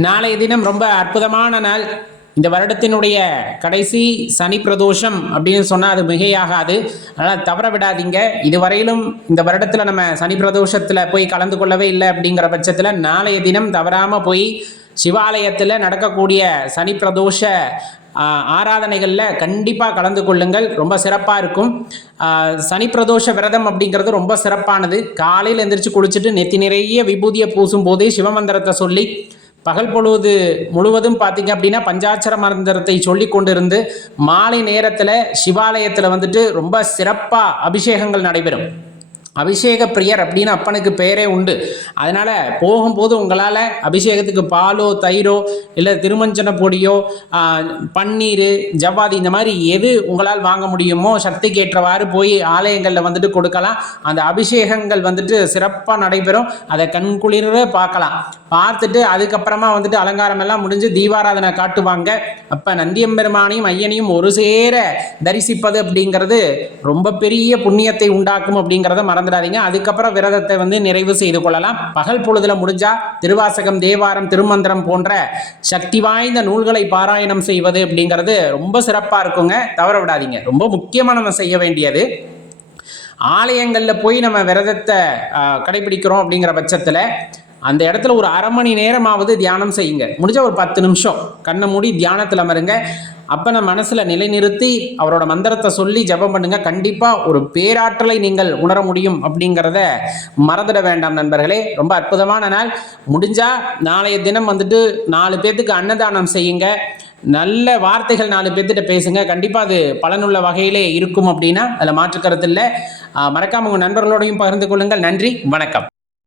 நாளைய தினம் ரொம்ப அற்புதமான நாள். இந்த வருடத்தினுடைய கடைசி சனி பிரதோஷம் அப்படின்னு சொன்னால் அது மிகையாகாது. அதனால் தவற விடாதீங்க. இதுவரையிலும் இந்த வருடத்தில் நம்ம சனி பிரதோஷத்தில் போய் கலந்து கொள்ளவே இல்லை அப்படிங்கிற பட்சத்தில் நாளைய தினம் தவறாமல் போய் சிவாலயத்தில் நடக்கக்கூடிய சனி பிரதோஷ ஆராதனைகளில் கண்டிப்பாக கலந்து கொள்ளுங்கள். ரொம்ப சிறப்பாக இருக்கும். சனி பிரதோஷ விரதம் அப்படிங்கிறது ரொம்ப சிறப்பானது. காலையில் எந்திரிச்சு குளிச்சுட்டு நெத்தி நிறைய விபூதியை பூசும் போதே சிவமந்திரத்தை சொல்லி பகல் பொழுது முழுவதும் பார்த்தீங்க அப்படின்னா பஞ்சாட்சர மந்திரத்தை சொல்லி கொண்டிருந்து மாலை நேரத்தில் சிவாலயத்தில் வந்துட்டு ரொம்ப சிறப்பாக அபிஷேகங்கள் நடைபெறும். அபிஷேக பிரியர் அப்படின்னு அப்பனுக்கு பேரே உண்டு. அதனால் போகும்போது உங்களால் அபிஷேகத்துக்கு பாலோ தயிரோ இல்லை திருமஞ்சன பொடியோ பன்னீர் ஜவ்வாதி இந்த மாதிரி எது உங்களால் வாங்க முடியுமோ சக்திக்கு ஏற்றவாறு போய் ஆலயங்களில் வந்துட்டு கொடுக்கலாம். அந்த அபிஷேகங்கள் வந்துட்டு சிறப்பாக நடைபெறும். அதை கண்குளிர பார்க்கலாம். பார்த்துட்டு அதுக்கப்புறமா வந்துட்டு அலங்காரம் எல்லாம் முடிஞ்சு தீபாராதனை காட்டுவாங்க. அப்போ நந்தியம்பெருமானையும் ஐயனையும் ஒரு சேர தரிசிப்பது அப்படிங்கிறது ரொம்ப பெரிய புண்ணியத்தை உண்டாக்கும் அப்படிங்கிறத மறந்துடாதீங்க. அதுக்கப்புறம் விரதத்தை வந்து நிறைவு செய்து கொள்ளலாம். பகல் பொழுதுல முடிஞ்சா திருவாசகம் தேவாரம் திருமந்திரம் போன்ற சக்தி வாய்ந்த நூல்களை பாராயணம் செய்வது அப்படிங்கிறது ரொம்ப சிறப்பாக இருக்குங்க. தவற விடாதீங்க. ரொம்ப முக்கியமாக நம்ம செய்ய வேண்டியது. ஆலயங்களில் போய் நம்ம விரதத்தை கடைபிடிக்கிறோம் அப்படிங்கிற பட்சத்தில் அந்த இடத்துல ஒரு அரை மணி நேரமாவது தியானம் செய்யுங்க. முடிஞ்ச ஒரு பத்து நிமிஷம். கண்ணை மூடி தியானத்தில் அமருங்க. அப்போ நம்ம மனசில் நிலைநிறுத்தி அவரோட மந்திரத்தை சொல்லி ஜெபம் பண்ணுங்க. கண்டிப்பாக ஒரு பேராற்றலை நீங்கள் உணர முடியும் அப்படிங்கிறத மறந்துட வேண்டாம் நண்பர்களே. ரொம்ப அற்புதமான நாள். முடிஞ்சால் நாளைய தினம் வந்துட்டு நாலு பேர்த்துக்கு அன்னதானம் செய்யுங்க. நல்ல வார்த்தைகள் நாலு பேர்த்திட்ட பேசுங்க. கண்டிப்பாக அது பலனுள்ள வகையிலே இருக்கும் அப்படின்னா அதில் மாற்றுக்கிறது இல்லை. மறக்காம உங்கள் நண்பர்களோடையும் பகிர்ந்து கொள்ளுங்கள். நன்றி. வணக்கம்.